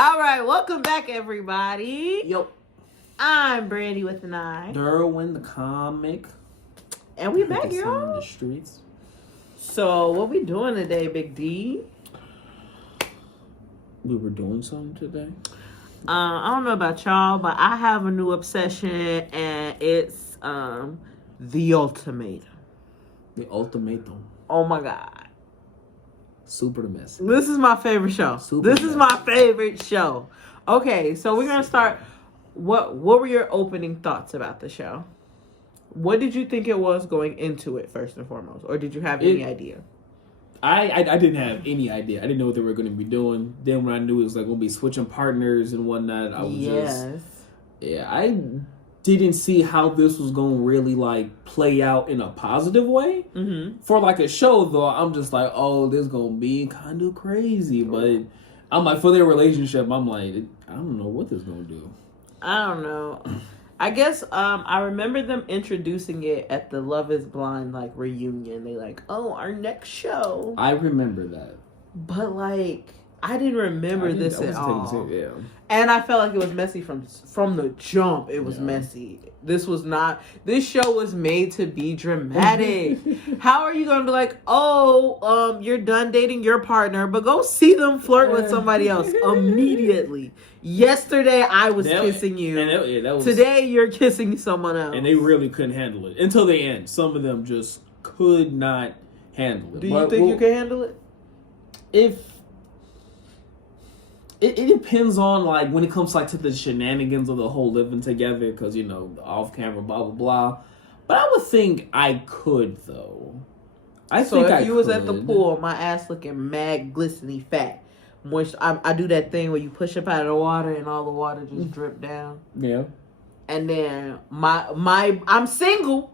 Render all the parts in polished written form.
All right, welcome back, everybody. Yo. I'm Brandy with an I. Derwin the comic. And we back, in y'all. the streets. So, what we doing today, Big D? We were doing something today. I don't know about y'all, but I have a new obsession, and it's the Ultimatum. The Ultimatum. Oh my God. Super messy. This is my favorite show. This is my favorite show. Okay, so we're gonna start. What were your opening thoughts about the show? What did you think it was going into it, first and foremost, or did you have any idea? I didn't have any idea. I didn't know what they were going to be doing. Then when I knew it was like going to be switching partners and whatnot, I was I didn't see how this was going to really like play out in a positive way. Mm-hmm. For like a show though, I'm just like, oh, this is going to be kind of crazy. But I'm like, for their relationship, I'm like, I don't know what this is going to do. I don't know. I guess I remember them introducing it at the Love is Blind like reunion. They like, oh, our next show. I remember that. But like, I didn't remember this at all. Yeah. And I felt like it was messy from the jump. It was messy. This show was made to be dramatic. How are you going to be like, oh, you're done dating your partner, but go see them flirt with somebody else immediately. Yesterday, I was kissing you. Today, you're kissing someone else. And they really couldn't handle it. Until the end. Some of them just could not handle it. Do you think you can handle it? It depends on, like, when it comes, like, to the shenanigans of the whole living together, because, you know, off-camera, blah, blah, blah. But I would think I could, though. If you was at the pool, my ass looking mad, glistening fat, which I do that thing where you push up out of the water and all the water just drip down. Yeah. And then I'm single.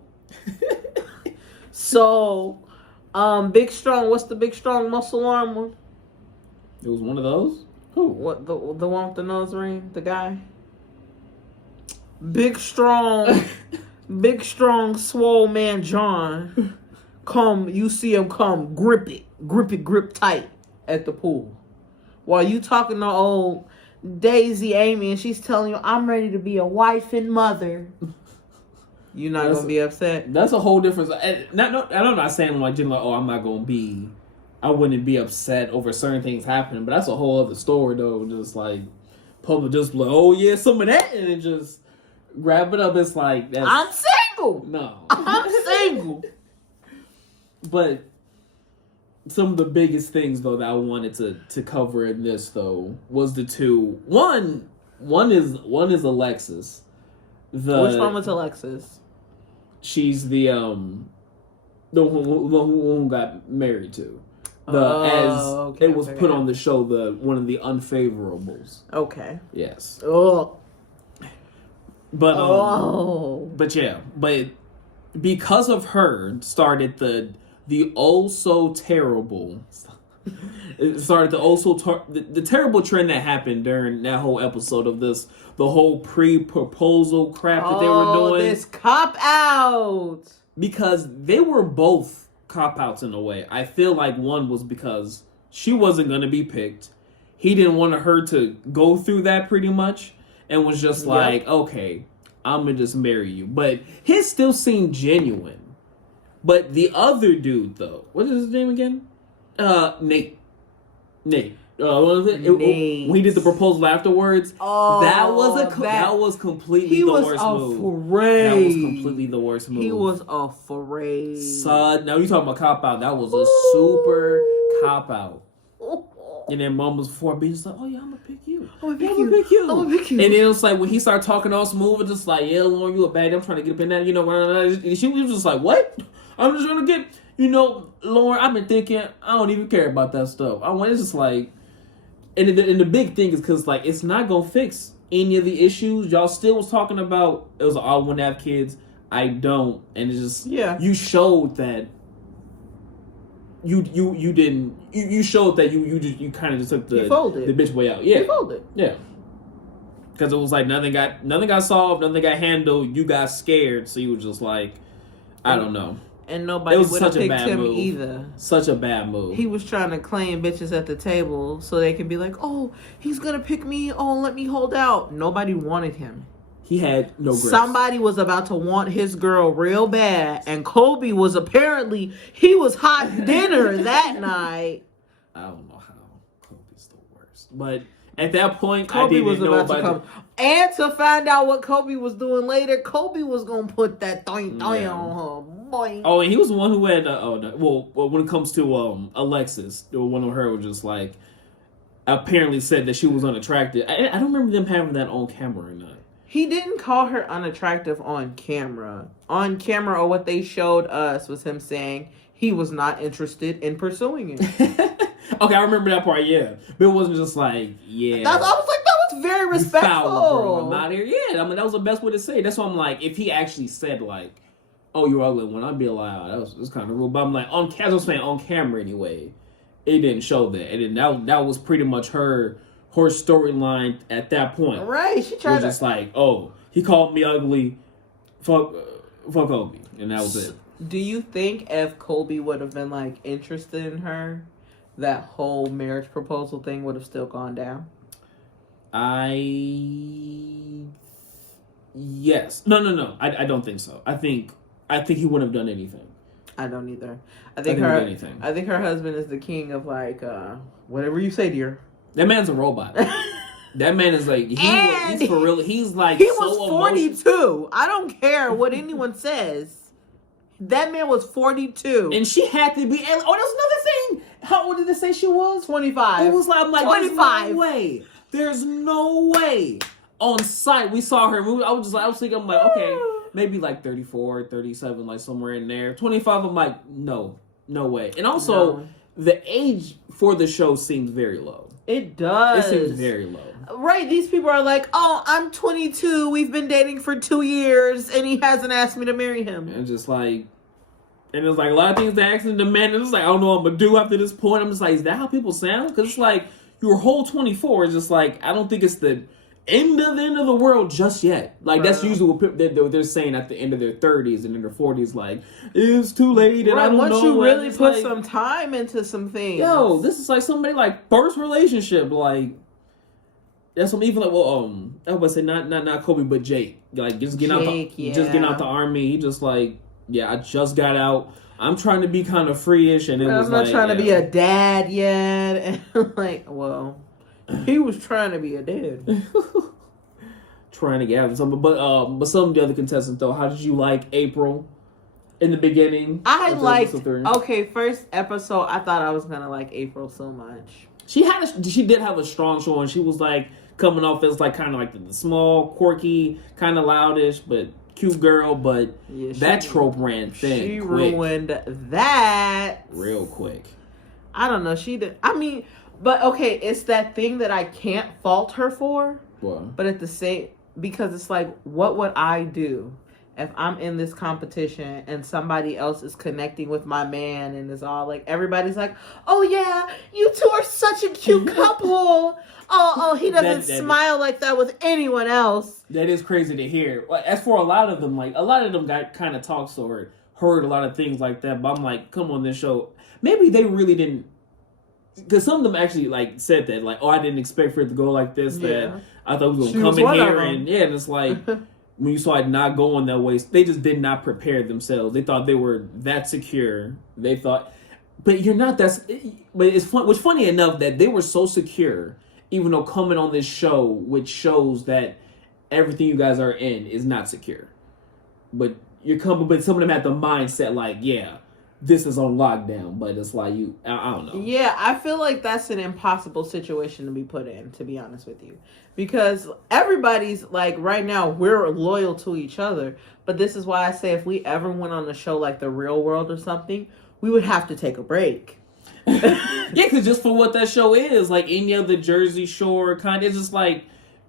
So, Big Strong, what's the Big Strong muscle arm one? It was one of those? Who? What, the one with the nose ring? The guy? Big Strong, Big Strong, swole man John. You see him come, grip tight at the pool. While you talking to old Daisy Amy and she's telling you, I'm ready to be a wife and mother. You're not going to be upset? That's a whole difference. I'm not saying like, I'm not going to be... I wouldn't be upset over certain things happening, but that's a whole other story, though. Just like public display, oh yeah, some of that, and then just grab it up. It's like I'm single. No, I'm single. But some of the biggest things though that I wanted to cover in this though was the two. One is Alexis. Which one was Alexis? She's the one who got married to. It was put on the show, one of the unfavorables. Okay. Yes. Oh. But because of her started the oh so terrible. It started the terrible trend that happened during that whole episode of this, the whole pre-proposal crap that they were doing. This cop out. Because they were both cop-outs in a way. I feel like one was because she wasn't going to be picked. He didn't want her to go through that pretty much and was just like, okay, I'm going to just marry you. But his still seemed genuine. But the other dude, though, what is his name again? Nate. What was it? Nate. When he did the proposal afterwards, that was completely the worst move. That was completely the worst move. He was afraid. Son, now you talking about cop out? That was a super cop out. And then moments before being just like, oh yeah, I'm gonna pick you. I'm gonna pick you. And then it was like when he started talking all smooth, and just like, yeah, Lauren, you a bad. I'm trying to get up in that, And she was just like, what? I'm just trying to get, Lauren. I've been thinking, I don't even care about that stuff. It's just like. And the big thing is because, like, it's not going to fix any of the issues. Y'all still was talking about, it was I want to have kids. I don't. And it's just, you showed that you didn't, you showed that you kind of just took the bitch way out. Yeah. You folded. Yeah. Because it was like nothing got solved, nothing got handled. You got scared. So you were just like, I don't know. And nobody would have picked him either. Such a bad move. He was trying to claim bitches at the table so they could be like, oh, he's going to pick me. Oh, let me hold out. Nobody wanted him. He had no grip. Somebody was about to want his girl real bad. And Kobe was apparently, he was hot dinner that night. I don't know how. Kobe's the worst. But at that point, Kobe was about to come. And to find out what Kobe was doing later, Kobe was going to put that thing on her. Boy. Oh, and he was the one who had, well, when it comes to Alexis, one of her was just like, apparently said that she was unattractive. I don't remember them having that on camera or not. He didn't call her unattractive on camera. On camera, or what they showed us was him saying he was not interested in pursuing it. Okay, I remember that part, yeah. But it wasn't just like, yeah. I was like, that was very respectful. Foul, bro. I'm out here. Yeah, I mean, that was the best way to say it. That's why I'm like, if he actually said, like, oh, you're ugly one, I'd be like, oh, that was kind of rude. But I'm like, on camera anyway, it didn't show that. And then that was pretty much her storyline at that point. Right. She tried to... just like, oh, he called me ugly, fuck Kobe. And that was it. Do you think if Kobe would have been, like, interested in her, that whole marriage proposal thing would have still gone down? Yes. No. I don't think so. I think he wouldn't have done anything. I don't either. I think her husband is the king of, like, whatever you say, dear. That man's a robot. That man is like, he's for real. He's like, he was 42. I don't care what anyone says. That man was 42. And she had to be, oh, that's another thing. How old did they say she was? 25. It was like, I'm like, 25. There's no way. There's no way. On site, we saw her move. I was thinking, I'm like, okay, maybe like 34, 37, like somewhere in there. 25, I'm like, no way. And also, the age for the show seems very low. It does. It seems very low. Right, these people are like, oh, I'm 22, we've been dating for 2 years, and he hasn't asked me to marry him. And just like, and there's like a lot of things that actually demand, and it's like, I don't know what I'm going to do after this point. I'm just like, is that how people sound? Because it's like, your whole 24 is just like, I don't think it's the end of the world just yet. Like, that's usually what they're saying at the end of their 30s and in their 40s, like, it's too late, and I don't know. Once you really put some time into some things. Yo, this is like somebody like first relationship, like, that's some even like, well, I would say not Kobe, but Jake. Like, just getting out the army. He just like, yeah, I just got out. I'm trying to be kind of free-ish, and I'm not trying to be a dad yet. And like, well, he was trying to be a dad. Trying to get out of something. But some of the other contestants, though, how did you like April in the beginning? Okay, first episode, I thought I was going to like April so much. She did have a strong show, and she was like coming off as like kind of like the small, quirky, kind of loudish, but cute girl. But that trope ran thin. She ruined that real quick. I don't know. She did. I mean, but okay, it's that thing that I can't fault her for. What? But at the same, because it's like, what would I do if I'm in this competition and somebody else is connecting with my man and it's all like, everybody's like, oh yeah, you two are such a cute couple. Oh, he doesn't smile like that with anyone else. That is crazy to hear. As for a lot of them, like, a lot of them got kind of talks or heard a lot of things like that. But I'm like, come on, this show. Maybe they really didn't. Because some of them actually, like, said that. Like, oh, I didn't expect for it to go like this. Yeah. That I thought we were going to come in here. And it's like, when you saw it not going that way, they just did not prepare themselves. They thought they were that secure. They thought, but you're not that. But it's funny enough that they were so secure, even though coming on this show, which shows that everything you guys are in is not secure. But but some of them had the mindset like, yeah, this is on lockdown. But it's like, I don't know. Yeah, I feel like that's an impossible situation to be put in, to be honest with you. Because everybody's like, right now, we're loyal to each other. But this is why I say if we ever went on a show like The Real World or something, we would have to take a break. Yeah, because just for what that show is, like any other Jersey Shore kind of, it's just like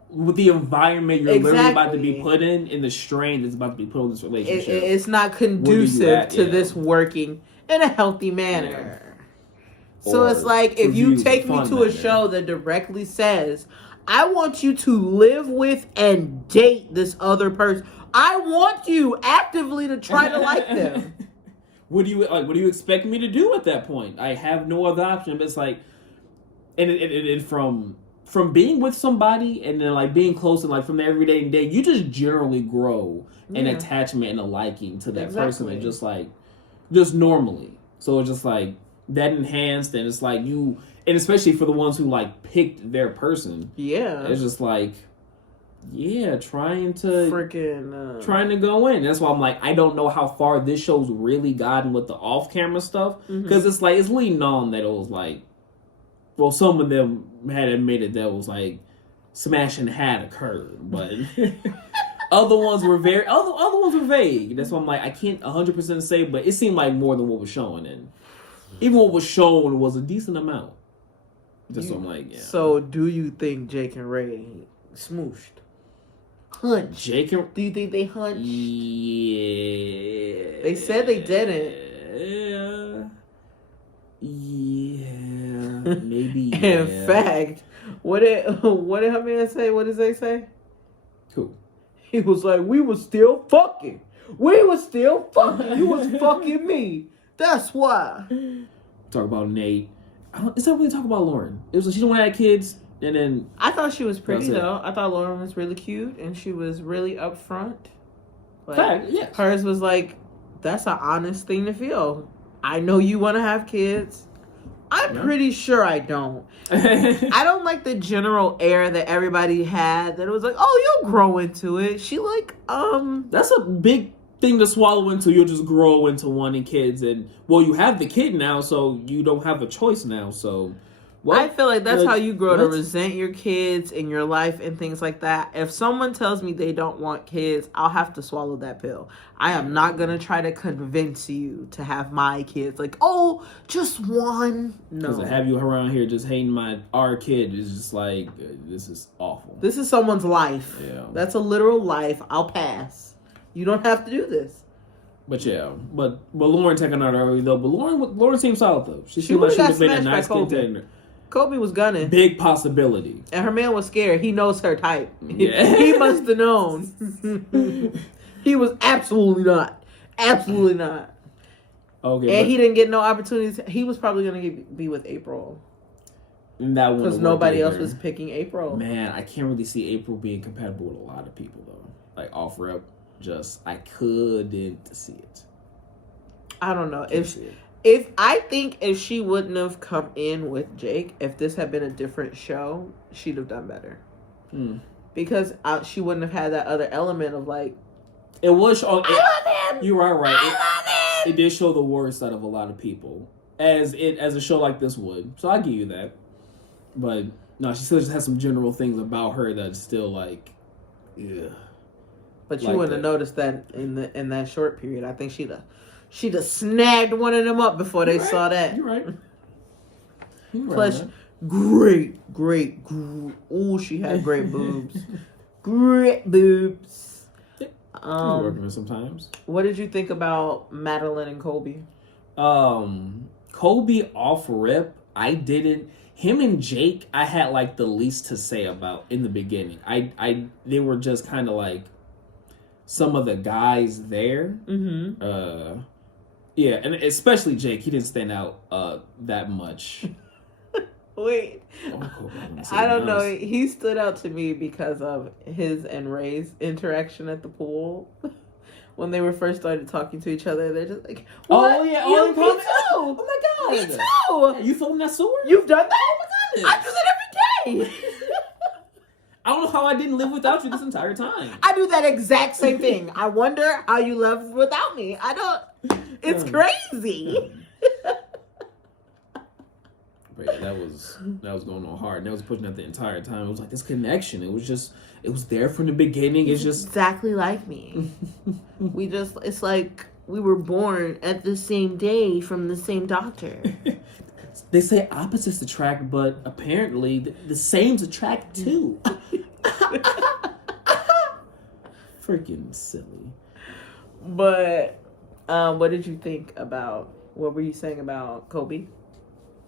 with the environment you're literally about to be put in and the strain that's about to be put on this relationship. It's not conducive to this working in a healthy manner. Yeah. So it's like, if you take me to a show that directly says, I want you to live with and date this other person. I want you actively to try to like them. what do you expect me to do at that point? I have no other option. But it's like, and from being with somebody and then like being close and like from the everyday day, you just generally grow an attachment and a liking to that person, and just normally. So it's just like that enhanced, and it's like you, and especially for the ones who like picked their person. Yeah, it's just like. Yeah, trying to go in. That's why I'm like, I don't know how far this show's really gotten with the off-camera stuff, because it's like it's leaning on that it was like, well, some of them had admitted that was like smashing had occurred, but other ones were vague. That's why I'm like, I can't 100% say, but it seemed like more than what was shown, and even what was shown was a decent amount. Just so I'm like, yeah. So, do you think Jake and Ray smooshed? Hunch. Jake and... Do you think they hunched? Yeah. They said they didn't. Yeah. Maybe. In fact, what did her man say? What did they say? Cool. He was like, we was still fucking. You was fucking me. That's why. Talk about Nate. It's not really talk about Lauren. It was she's the one that had kids. And then I thought she was pretty though. I thought Lauren was really cute and she was really upfront. Like, yes. Hers was like, that's an honest thing to feel. I know you want to have kids. I'm pretty sure I don't. I don't like the general air that everybody had that it was like, oh, you'll grow into it. She like, that's a big thing to swallow into. You'll just grow into wanting kids, and well, you have the kid now, so you don't have a choice now. So. Well, I feel like that's how you grow to resent your kids in your life and things like that. If someone tells me they don't want kids, I'll have to swallow that pill. I am not going to try to convince you to have my kids. Like, oh, just one. No. Because to have you around here just hating our kid is just like, this is awful. This is someone's life. Yeah. That's a literal life. I'll pass. You don't have to do this. But yeah, but Lauren taking out early though. But Lauren seems solid though. She seemed like she would have been a nice contender. Kobe was gunning. Big possibility. And her man was scared. He knows her type. Yeah. He must have known. He was absolutely not. Absolutely not. Okay. And he didn't get no opportunities. He was probably going to be with April. Because nobody else was picking April. Man, I can't really see April being compatible with a lot of people, though. Like, off-rep, I couldn't see it. I don't know. If she wouldn't have come in with Jake, if this had been a different show, she'd have done better. Because she wouldn't have had that other element of like, it was. I love him. You are right. I love him. It did show the worst side of a lot of people, as a show like this would. So I give you that. But no, she still just has some general things about her that's still like, yeah. But you wouldn't have noticed that in that short period. I think she'd have snagged one of them up before they saw that. You're right. Plus, great. Oh, she had great boobs. Great boobs. Working with sometimes. What did you think about Madeline and Colby? Colby off rip, I didn't. Him and Jake, I had like the least to say about in the beginning. They were just kind of like some of the guys there. Mm-hmm. Yeah, and especially Jake, he didn't stand out that much. Wait, I don't know. He stood out to me because of his and Ray's interaction at the pool. When they were first started talking to each other, they're just like, what? Oh, yeah. Me too. Oh, my God. Me too. You filmed that sewer? You've done that? Oh, my goodness. I do that every day. I don't know how I didn't live without you this entire time. I do that exact same thing. I wonder how you love without me. I don't. It's crazy. But yeah, that was going on hard. And that was pushing out the entire time. It was like this connection. It was there from the beginning. It's just exactly like me. It's like we were born at the same day from the same doctor. They say opposites attract, but apparently the sames attract too. Freaking silly. But what did you think about? What were you saying about Kobe?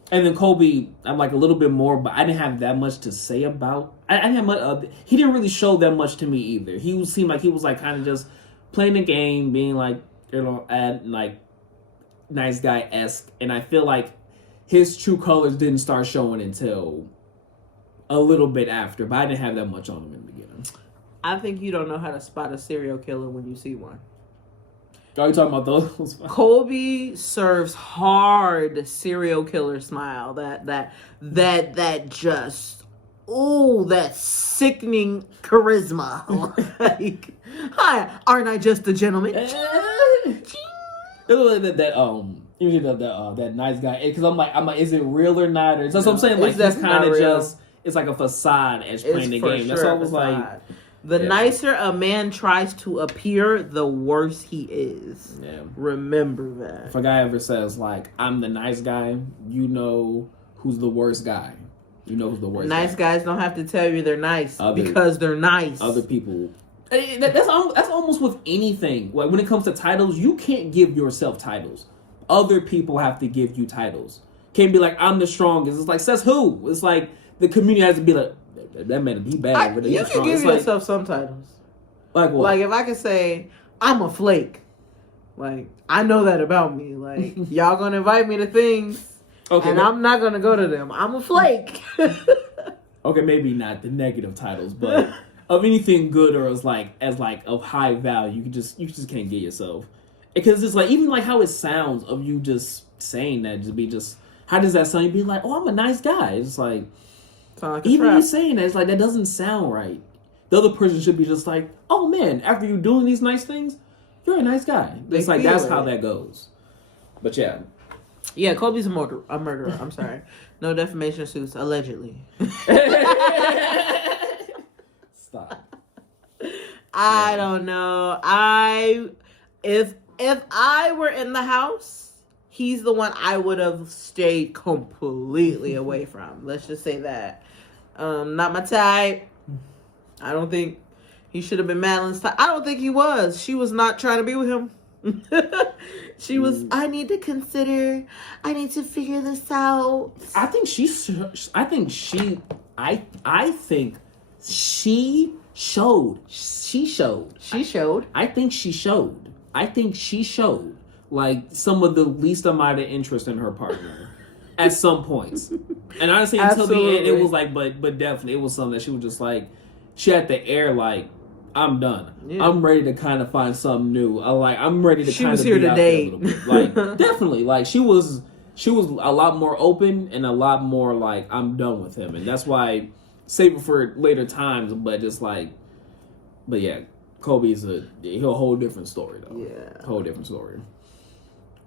And then Kobe, I'm like a little bit more, but I didn't have that much to say about. I didn't have much. He didn't really show that much to me either. Seemed like he was like kind of just playing the game, being like, and like nice guy-esque, and I feel like his true colors didn't start showing until a little bit after, but I didn't have that much on him in the beginning. I think you don't know how to spot a serial killer when you see one. Are you talking about those? Colby serves hard serial killer smile. That just, ooh, that sickening charisma. Like, hi, aren't I just a gentleman? That nice guy, because I'm like, is it real or not? Or, so what I'm saying, like, it's kind of just, it's like a facade as playing the game. That's why I was like, the nicer a man tries to appear, the worse he is. Yeah. Remember that. If a guy ever says, like, I'm the nice guy, you know who's the worst guy. You know who's the worst Nice guy. guys don't have to tell you they're nice because they're nice. Other people. That's almost with anything. Like, when it comes to titles, you can't give yourself titles. Other people have to give you titles. Can't be like, I'm the strongest. It's like, says who? It's like, the community has to be like, that man, he bad. But you can give yourself some titles. Like what? Like, if I could say, I'm a flake. Like, I know that about me. Like, y'all gonna invite me to things, and I'm not gonna go to them. I'm a flake. Okay, maybe not the negative titles, but of anything good or as of high value, you just can't get yourself. Because it's like, even like how it sounds of you just saying that, how does that sound? You be like, oh, I'm a nice guy. It's like, even you saying that, it's like, that doesn't sound right. The other person should be just like, oh man, after you doing these nice things, you're a nice guy. It's like, that's how that goes. But yeah. Yeah, Colby's a murderer. I'm sorry. No defamation suits, allegedly. Stop. I don't know. If I were in the house, he's the one I would have stayed completely away from. Let's just say that. Not my type. I don't think he should have been Madeline's type. I don't think he was. She was not trying to be with him. She was, I need to consider. I need to figure this out. I think she showed. I think she showed like some of the least amount of interest in her partner at some points. And honestly, until the end, it was like, but definitely, it was something that she was just like, she had the air like, I'm done. Yeah. I'm ready to kind of find something new. I'm ready to kind of be out there a little bit. Like, definitely, like she was a lot more open and a lot more like, I'm done with him, and that's why save it for later times. But just like, but yeah, Colby's a whole different story though. Yeah, whole different story.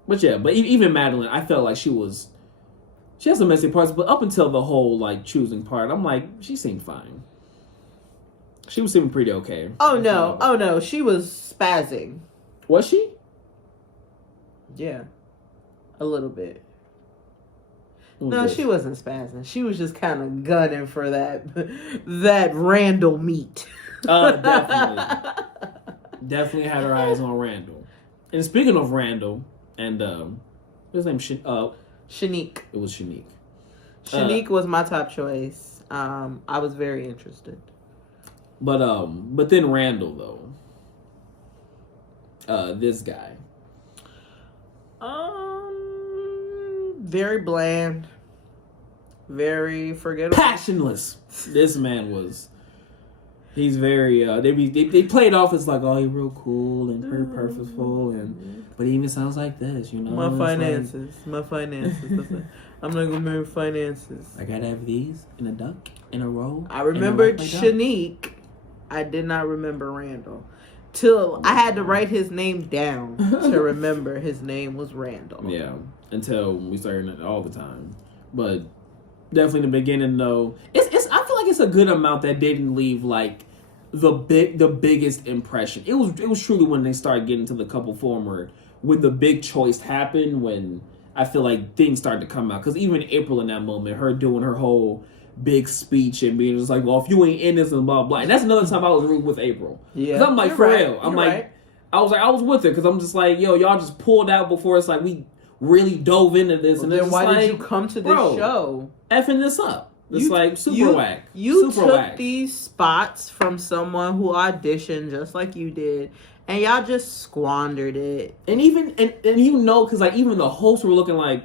But yeah, but even Madeline, I felt like she has some messy parts, but up until the whole like choosing part, I'm like, she seemed fine. She was seeming pretty okay. Oh no, she was spazzing. Was she? Yeah, a little bit. No, she wasn't spazzing. She was just kind of gunning for that Randall meat. Definitely had her eyes on Randall. And speaking of Randall, and his name Shanique. It was Shanique. Shanique was my top choice. I was very interested. But then Randall though. This guy. Very bland. Very forgettable. Passionless. This man was. He's very. They played off as like, oh, he's real cool and very purposeful, but he even sounds like this, you know. My finances. I'm not gonna marry finances. I gotta have these and a duck in a row. I remembered Shanique. I did not remember Randall. Till I had to write his name down to remember his name was Randall. Yeah, until we started it all the time. But definitely in the beginning, though, it's. I feel like it's a good amount that didn't leave like the biggest impression. It was truly when they started getting to the couple form where when the big choice happened, when I feel like things started to come out. Because even April in that moment, her doing her whole big speech and being just like, well, if you ain't in this and blah blah. And that's another time I was really with April. Yeah, because I'm like, for real. I'm like, right. I was with her because I'm just like, yo, y'all just pulled out before it's like we really dove into this. Well, and then why did you come to this show? Effing this up. It's like super whack. You took these spots from someone who auditioned just like you did And y'all just squandered it. And even because like even the hosts were looking like,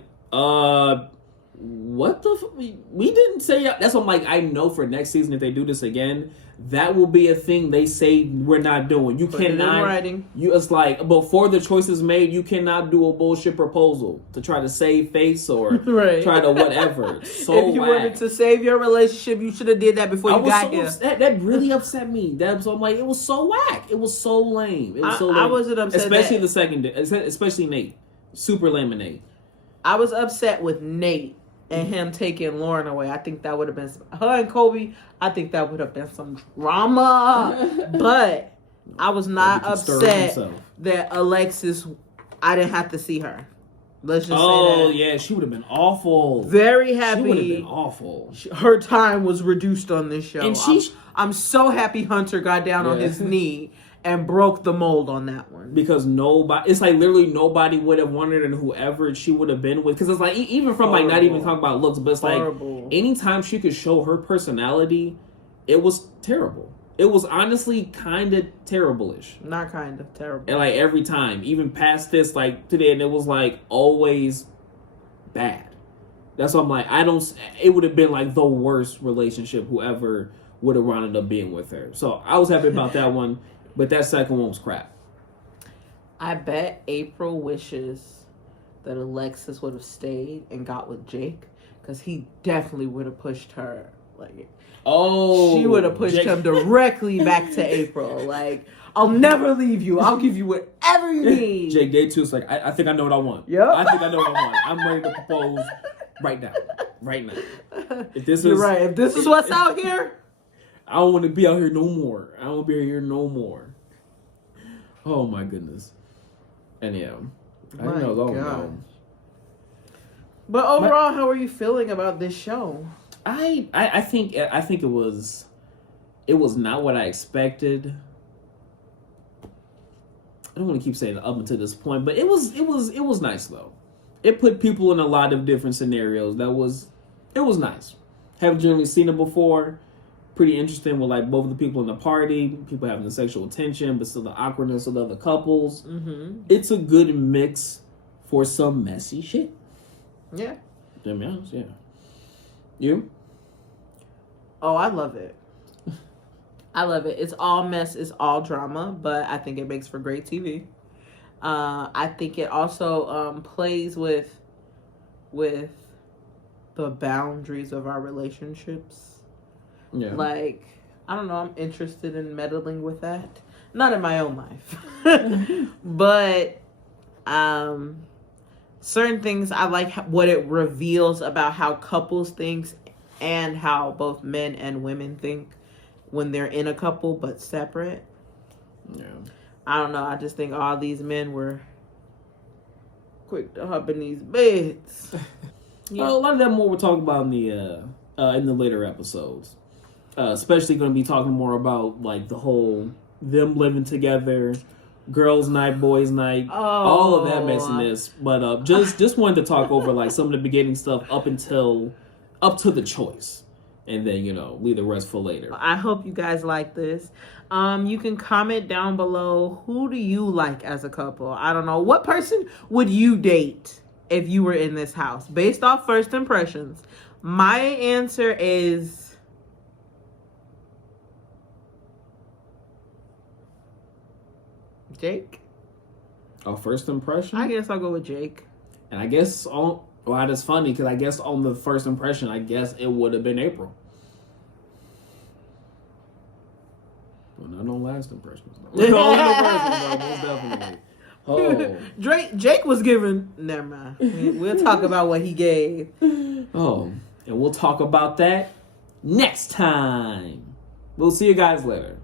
what the we didn't say. That's what I'm like. I know for next season if they do this again, that will be a thing they say we're not doing. You cannot writing. It's like before the choice is made, you cannot do a bullshit proposal to try to save face or try to whatever. So if you wanted to save your relationship, you should have did that before you got here. That really upset me. So I'm like, it was so whack. It was so lame. It was so lame. I wasn't upset, especially the second, especially Nate. Super lame of Nate. I was upset with Nate and him taking Lauren away. I think that would have been her and Kobe. I think that would have been some drama. But I was not upset that Alexis. I didn't have to see her. Let's just say that. Oh yeah, she would have been awful. Very happy. She would have been awful. Her time was reduced on this show. And I'm so happy Hunter got down on his knee and broke the mold on that one. Because it's like literally nobody would have wanted her, and whoever she would have been with. Because it's like, even from like not even talking about looks, but it's like anytime she could show her personality, it was terrible. It was honestly kind of terrible-ish. Not kind of terrible. And like every time, even past this, like today, and it was like always bad. That's why I'm like, it would have been like the worst relationship whoever would have wound up being with her. So I was happy about that one. But that second one was crap. I bet April wishes that Alexis would have stayed and got with Jake, because he definitely would have pushed her. Like, she would have pushed him directly back to April. Like, I'll never leave you. I'll give you whatever you need. Jake Day 2 is like, I think I know what I want. Yep. I think I know what I want. I'm ready to propose right now. Right now. You're right. If this is what's out here, I don't want to be out here no more. I don't want to be out here no more. Oh my goodness. And yeah. I know. But overall, how are you feeling about this show? I think it was not what I expected. I don't want to keep saying up until this point, but it was nice though. It put people in a lot of different scenarios. It was nice. Haven't generally seen it before. Pretty interesting with like both of the people in the party, people having the sexual tension, but still the awkwardness of the other couples. Mm-hmm. It's a good mix for some messy shit. Yeah. To be honest, yeah. You? Oh, I love it. I love it. It's all mess, it's all drama, but I think it makes for great TV. I think it also plays with the boundaries of our relationships. Yeah. Like, I don't know, I'm interested in meddling with that. Not in my own life. But certain things, I like what it reveals about how couples think and how both men and women think when they're in a couple but separate. Yeah. I don't know, I just think all these men were quick to hop in these beds. Yeah. A lot of that more we'll talk about in the later episodes. Especially going to be talking more about like the whole them living together, girls' night, boys' night, all of that messiness. But just wanted to talk over like some of the beginning stuff up to the choice, and then leave the rest for later. I hope you guys like this. You can comment down below, who do you like as a couple? I don't know, what person would you date if you were in this house based off first impressions? My answer is Jake. Oh, first impression? I guess I'll go with Jake. And I guess that's funny because I guess on the first impression, I guess it would have been April. Well, not on last impressions. Most definitely. Oh. Jake was given. Never mind. We'll talk about what he gave. Oh, and we'll talk about that next time. We'll see you guys later.